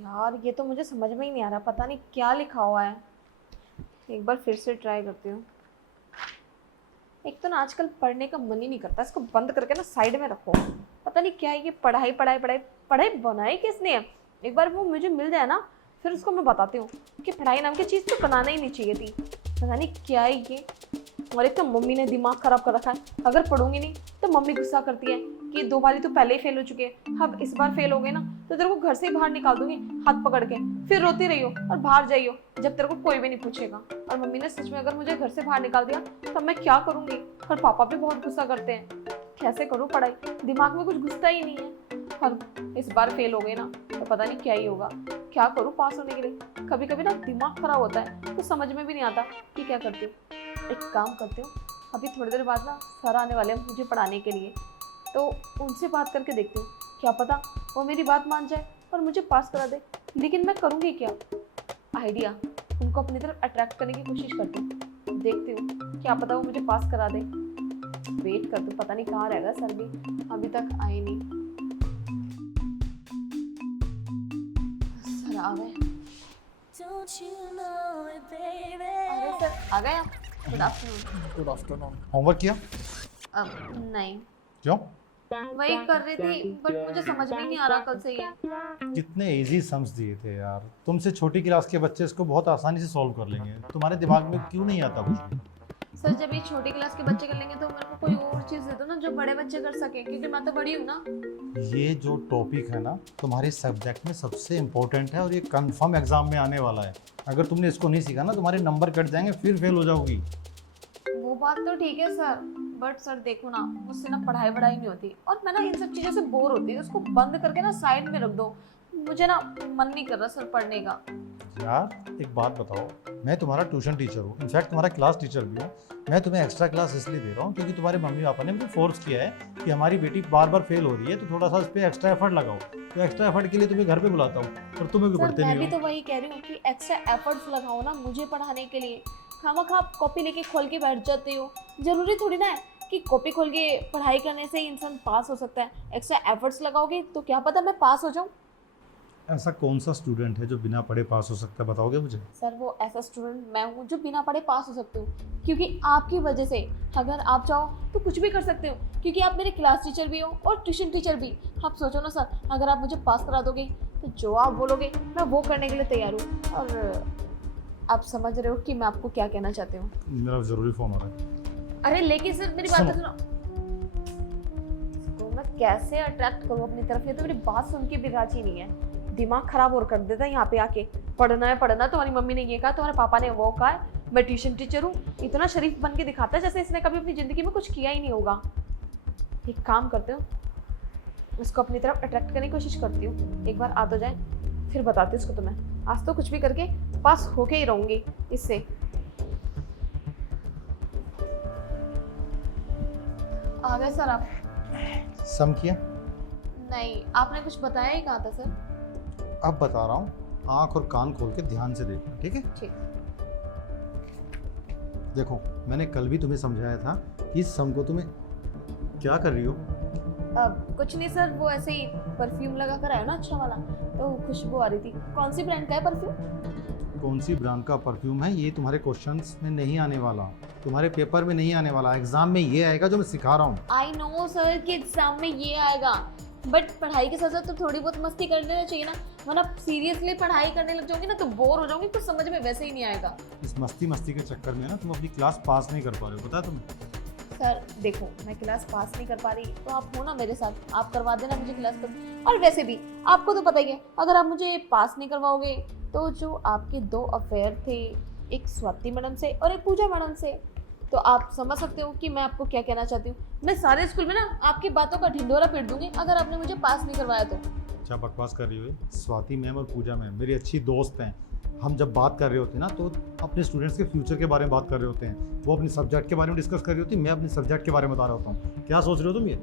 यार ये तो मुझे समझ में ही नहीं आ रहा, पता नहीं क्या लिखा हुआ है। एक बार फिर से ट्राई करती हूँ। एक तो ना आजकल पढ़ने का मन ही नहीं करता, इसको बंद करके ना साइड में रखो। पता नहीं क्या है ये पढ़ाई पढ़ाई पढ़ाई पढ़ाई बनाई किसने है। एक बार वो मुझे मिल जाए ना, फिर उसको मैं बताती हूँ कि पढ़ाई नाम की चीज़ तो बनाना ही नहीं चाहिए थी। पता नहीं क्या है ये। और एक तो मम्मी ने दिमाग खराब कर रखा है, अगर पढ़ूंगी नहीं तो मम्मी गुस्सा करती है कि 2 बारी तो पहले ही फेल हो चुके हैं, अब इस बार फेल हो गए ना तो तेरे को घर से ही बाहर निकाल दूंगी हाथ पकड़ के, फिर रोती रहियो और बाहर जाइयो जब तेरे को कोई भी नहीं पूछेगा। और मम्मी ने सच में अगर मुझे घर से बाहर निकाल दिया तब मैं क्या करूंगी। और पापा भी बहुत गुस्सा करते हैं। कैसे करूँ पढ़ाई, दिमाग में कुछ घुसता ही नहीं है। और इस बार फेल हो गए ना तो पता नहीं क्या ही होगा। क्या करूँ पास होने के लिए। कभी कभी ना दिमाग खराब होता है तो समझ में भी नहीं आता कि क्या करती हूँ। एक काम करती हूँ, अभी थोड़ी देर बाद ना सर आने वाले हैं मुझे पढ़ाने के लिए, तो उनसे बात करके देखती हूँ, क्या पता वो मेरी बात मान जाए और मुझे पास करा दे। लेकिन मैं करूँगी क्या। आइडिया, उनको अपनी तरफ अट्रैक्ट करने की कोशिश करती हूँ, देखती हूँ क्या पता वो मुझे पास करा दे। वेट करती हूँ, पता नहीं कहाँ रहेगा सर भी, अभी तक आए नहीं। सर आ गए। अरे सर आ गए आप। Good afternoon. Good afternoon. Homework किया? नहीं, क्यों? वही कर रही थी बट मुझे समझ में ही नहीं आ रहा कल से ये। कितने इजी सम्स दिए थे यार, तुमसे छोटी क्लास के बच्चे इसको बहुत आसानी से सॉल्व कर लेंगे। तुम्हारे दिमाग में क्यों नहीं आता कुछ भी? सर जब ये छोटी क्लास के बच्चे कर लेंगे तो मेरे को कोई और चीज़ दे दो ना जो बड़े बच्चे कर सके, क्योंकि मैं तो बड़ी हूँ ना। ये जो टॉपिक है ना तुम्हारे सब्जेक्ट में सबसे इम्पोर्टेंट है और ये कंफर्म एग्जाम में आने वाला है। अगर तुमने इसको नहीं सीखा ना तुम्हारे नंबर कट जाएंगे, फिर फेल हो जाओगी। वो बात तो ठीक है सर, बट सर देखो ना मुझसे ना पढ़ाई वढ़ाई नहीं होती और मैं ना इन सब चीज़ों से बोर होती हूँ। उसको बंद करके ना साइड में रख दो, मुझे ना मन नहीं कर रहा सर पढ़ने का। यार एक बात बताओ, मैं तुम्हारा ट्यूशन टीचर हूँ, इनफैक्ट तुम्हारा क्लास टीचर भी हूँ। मैं तुम्हें एक्स्ट्रा क्लास इसलिए दे रहा हूँ क्योंकि तुम्हारे मम्मी पापा ने मुझे फोर्स किया है कि हमारी बेटी बार बार फेल हो रही है, तो थोड़ा सा इस पर एक्स्ट्रा एफर्ट लगाओ। तो एक्स्ट्रा एफर्ट के लिए तुम्हें घर पे बुलाता हूँ और तुम्हें भी सर पढ़ते मैं नहीं भी हो। तो वही कह रही हूँ कि एक्स्ट्रा एफर्ट्स लगाओ ना मुझे पढ़ाने के लिए। खामखा आप कॉपी लेके खोल के बैठ जाते हो। जरूरी थोड़ी ना है कि कॉपी खोल के पढ़ाई करने से ही इंसान पास हो सकता है। एक्स्ट्रा एफर्ट्स लगाओगे तो क्या पता मैं पास हो जाऊँ। ऐसा कौन सा स्टूडेंट है जो बिना पढ़े पास हो सकता है, बताओगे मुझे? सर वो ऐसा स्टूडेंट मैं हूँ जो बिना पढ़े पास हो सकती हूँ, क्योंकि आपकी वजह से अगर आप चाहो तो कुछ भी कर सकते हो, क्योंकि आप मेरे क्लास टीचर भी हो और ट्यूशन टीचर भी। आप सोचो ना सर, अगर आप मुझे पास करा दोगे तो जो आप बोलोगे मैं वो करने के लिए तैयार हूँ। और आप समझ रहे हो कि मैं आपको क्या कहना चाहती हूँ। मेरा ज़रूरी फ़ोन हो रहा है। अरे लेकिन सर मेरी बात तो सुनो। तो मैं कैसे अट्रैक्ट करूँ अपनी तरफ, ये तो मेरी बात सुन के भी राजी नहीं है। दिमाग खराब और कर देता है यहाँ पे आके। पढ़ना है पढ़ना, तुम्हारी मम्मी ने ये कहा, तुम्हारे पापा ने वो कहा है, मैं ट्यूशन टीचर हूँ। इतना शरीफ बन के दिखाता है जैसे इसने कभी अपनी ज़िंदगी में कुछ किया ही नहीं होगा। एक काम करते हो, उसको अपनी तरफ अट्रैक्ट करने की कोशिश करती हूँ। एक बार आ तो जाए फिर बताती हूँ उसको तुम्हें। आज तो कुछ भी करके पास होके ही रहूँगी इससे। आ गए सर आप? सम किया? नहीं, आपने कुछ बताया ही कहा था सर। अब बता रहा हूँ, आंख और कान खोल के ध्यान से देखना, ठीक है? ठीक। देखो मैंने कल भी तुम्हें समझाया था कि इस सम को तुम्हें क्या कर रही हो। कुछ नहीं सर, वो ऐसे ही परफ्यूम लगा कर आया ना अच्छा वाला, तो खुशबू आ रही थी। कौन सी ब्रांड का है परफ्यूम? कौन सी ब्रांड का परफ्यूम है ये तुम्हारे क्वेश्चंस में नहीं आने वाला, तुम्हारे पेपर में नहीं आने वाला। एग्जाम में ये आएगा जो मैं सिखा रहा हूँ। आई नो सर कि एग्जाम में ये आएगा, बट पढ़ाई के साथ साथ तो थोड़ी बहुत मस्ती कर लेना चाहिए ना, वरना सीरियसली पढ़ाई करने लग जाओगे ना तो बोर हो जाओगे, कुछ समझ में वैसे ही नहीं आएगा। इस मस्ती के चक्कर में ना तुम अपनी क्लास पास नहीं कर पा रहे हो, पता है तुम्हें? सर देखो मैं क्लास पास नहीं कर पा रही तो आप हो ना मेरे साथ, आप करवा देना मुझे क्लास पास। और वैसे भी आपको तो पता ही है, अगर आप मुझे पास नहीं करवाओगे तो जो आपके 2 अफेयर थे, एक स्वाति मैडम से और एक पूजा मैडम से, तो आप समझ सकते हो कि मैं आपको क्या कहना चाहती हूँ। मैं सारे स्कूल में ना आपकी बातों का ढिंढोरा पीट दूंगी अगर आपने मुझे पास नहीं करवाया तो। क्या बकवास कर रही हो? स्वाति मैम और पूजा मैम मेरी अच्छी दोस्त हैं। हम जब बात कर रहे होते हैं ना तो अपने स्टूडेंट्स के फ्यूचर के बारे में बात कर रहे होते हैं। वो अपने सब्जेक्ट के बारे में डिस्कस कर रही होती है, मैं अपने सब्जेक्ट के बारे में बता रहा होता हूँ। क्या सोच रहे हो तुम ये?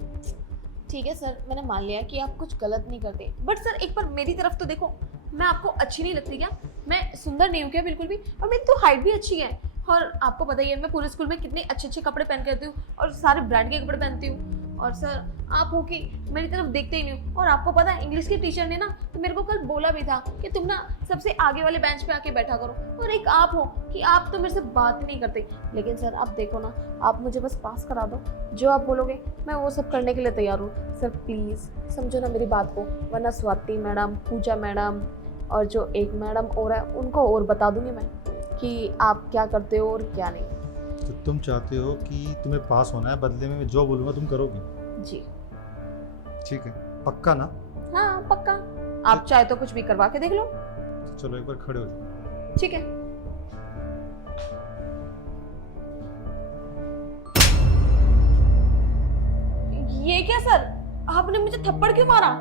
ठीक है सर, मैंने मान लिया कि आप कुछ गलत नहीं करते, बट सर एक बार मेरी तरफ तो देखो। मैं आपको अच्छी नहीं लगती क्या? मैं सुंदर नहीं हूँ क्या बिल्कुल भी? और मेरी तो हाइट भी अच्छी है। और आपको पता ही है मैं पूरे स्कूल में कितने अच्छे अच्छे कपड़े पहन के रहती हूँ और सारे ब्रांड के कपड़े पहनती हूँ। और सर आप हो कि मेरी तरफ देखते ही नहीं हो। और आपको पता है इंग्लिश के टीचर ने ना तो मेरे को कल बोला भी था कि तुम ना सबसे आगे वाले बेंच पे आके बैठा करो। और एक आप हो कि आप तो मेरे से बात ही नहीं करते। लेकिन सर आप देखो ना, आप मुझे बस पास करा दो, जो आप बोलोगे मैं वो सब करने के लिए तैयार हूँ। सर प्लीज़ समझो ना मेरी बात को, वरना स्वाति मैडम, पूजा मैडम और जो एक मैडम और है उनको और बता दूंगी मैं कि आप क्या करते हो और क्या नहीं। तो तुम चाहते हो कि तुम्हें पास होना है, बदले में मैं जो बोलूँगा तुम करोगी? जी ठीक है, पक्का ना? हाँ पक्का। आप चाहे तो कुछ भी करवा के देख लो। चलो एक बार खड़े हो जाओ। ठीक है। ये क्या सर, आपने मुझे थप्पड़ क्यों मारा?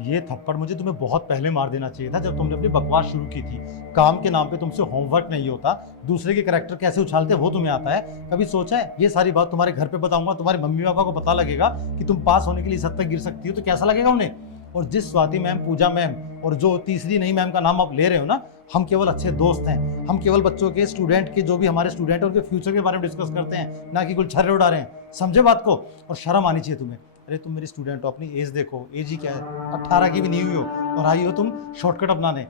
ये थप्पड़ मुझे तुम्हें बहुत पहले मार देना चाहिए था, जब तुमने अपनी बकवास शुरू की थी। काम के नाम पे तुमसे होमवर्क नहीं होता, दूसरे के कैरेक्टर कैसे उछालते हैं वो तुम्हें आता है। कभी सोचा है ये सारी बात तुम्हारे घर पे बताऊंगा, तुम्हारे मम्मी पापा को पता लगेगा कि तुम पास होने के लिए इस हद तक गिर सकती हो, तो कैसा लगेगा उन्हें? और जिस स्वाति मैम, पूजा मैम और जो तीसरी नई मैम का नाम आप ले रहे हो ना, हम केवल अच्छे दोस्त हैं। हम केवल बच्चों के, स्टूडेंट के, जो भी हमारे स्टूडेंट हैं उनके फ्यूचर के बारे में डिस्कस करते हैं, ना कि कुछ छर्रे उड़ा रहे हैं। समझे बात को? और शर्म आनी चाहिए तुम्हें। अरे तुम मेरी स्टूडेंट हो, अपनी एज देखो, एज ही क्या है, 18 की भी नहीं हुई हो और आई हो तुम शॉर्टकट अपनाने।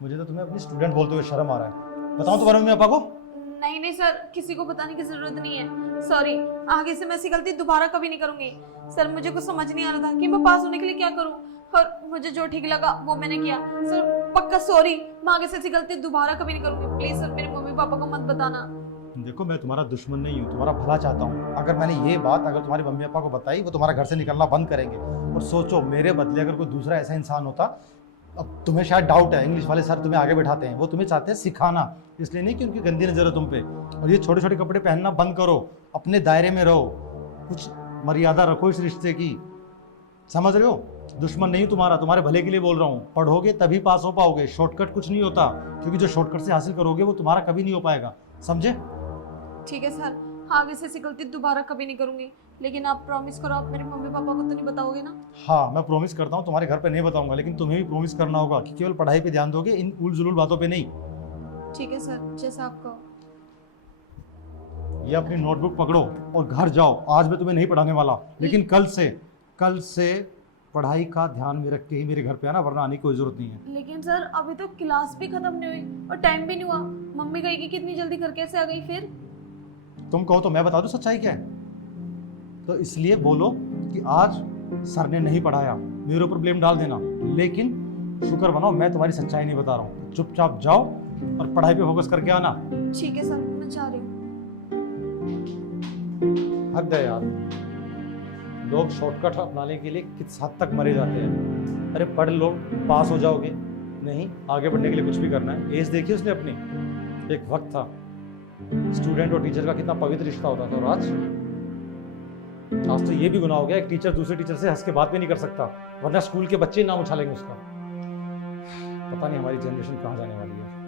मुझे तो तुम्हें अपनी स्टूडेंट बोलते हुए शर्म आ रहा है। बताओ तुम्हारे मम्मी पापा को? नहीं नहीं सर, किसी को बताने की जरूरत नहीं है। सॉरी, आगे से मैं ऐसी गलती दोबारा कभी नहीं करूंगी। सर मुझे कुछ समझ नहीं आ रहा था कि मैं पास होने के लिए क्या करूं, और मुझे जो ठीक लगा वो मैंने किया। सर पक्का सॉरी, मैं आगे से ऐसी गलती दोबारा कभी नहीं करूंगी। प्लीज सर मेरे मम्मी पापा को मत बताना। देखो मैं तुम्हारा दुश्मन नहीं हूँ, तुम्हारा भला चाहता हूँ। अगर मैंने ये बात अगर तुम्हारे मम्मी पापा को बताई, वो तुम्हारा घर से निकलना बंद करेंगे। और सोचो मेरे बदले अगर कोई दूसरा ऐसा इंसान होता, अब तुम्हें शायद डाउट है, इंग्लिश वाले सर तुम्हें आगे बैठाते हैं, वो तुम्हें चाहते हैं सिखाना, इसलिए नहीं कि उनकी गंदी नजर है तुम पे। और ये छोटे छोटे कपड़े पहनना बंद करो, अपने दायरे में रहो, कुछ मर्यादा रखो इस रिश्ते की। समझ रहे हो? दुश्मन नहीं तुम्हारा, तुम्हारे भले के लिए बोल रहा हूँ। पढ़ोगे तभी पास हो पाओगे, शॉर्टकट कुछ नहीं होता, क्योंकि जो शॉर्टकट से हासिल करोगे वो तुम्हारा कभी नहीं हो पाएगा। समझे? ठीक है सर, आगे से ऐसी गलती दोबारा कभी नहीं करूंगी। लेकिन आप प्रॉमिस करो, आप मेरे मम्मी पापा को तो नहीं बताओगे ना? हाँ मैं प्रॉमिस करता हूँ, तुम्हारे घर पे नहीं बताऊंगा, लेकिन तुम्हें भी प्रॉमिस करना होगा कि केवल पढ़ाई पे ध्यान दोगे, इन उल जुलूल बातों पे नहीं। ठीक है सर, जैसा आप कहो। ये अपनी नोटबुक पकड़ो और घर जाओ। आज मैं तुम्हें नहीं पढ़ाने वाला, लेकिन कल से पढ़ाई का ध्यान में रख के ही मेरे घर पे आना, वरना आने की कोई जरूरत नहीं है। लेकिन सर अभी तो क्लास भी खत्म नहीं हुई और टाइम भी नहीं हुआ। मम्मी कहेगी कि इतनी जल्दी घर कैसे आ गई फिर? तुम कहो तो मैं बता दूं सच्चाई क्या है? तो इसलिए बोलो कि आज सर ने नहीं पढ़ाया, मेरे ऊपर ब्लेम डाल देना, लेकिन शुक्र बनाओ मैं तुम्हारी सच्चाई नहीं बता रहा हूँ। चुपचाप जाओ और पढ़ाई पे फोकस करके आना। ठीक है सर, मैं जा रही हूँ। हद है यार, लोग शॉर्टकट अपनाने के लिए किस हद तक मरे जाते हैं। अरे पढ़ लो, पास हो जाओगे, नहीं आगे बढ़ने के लिए कुछ भी करना है। एज देखी उसने अपनी, एक वक्त था स्टूडेंट और टीचर का कितना पवित्र रिश्ता होता था, और आज तो ये भी गुनाह हो गया, एक टीचर दूसरे टीचर से हंस के बात भी नहीं कर सकता, वरना स्कूल के बच्चे नाम उछालेंगे उसका। पता नहीं हमारी जनरेशन कहाँ जाने वाली है।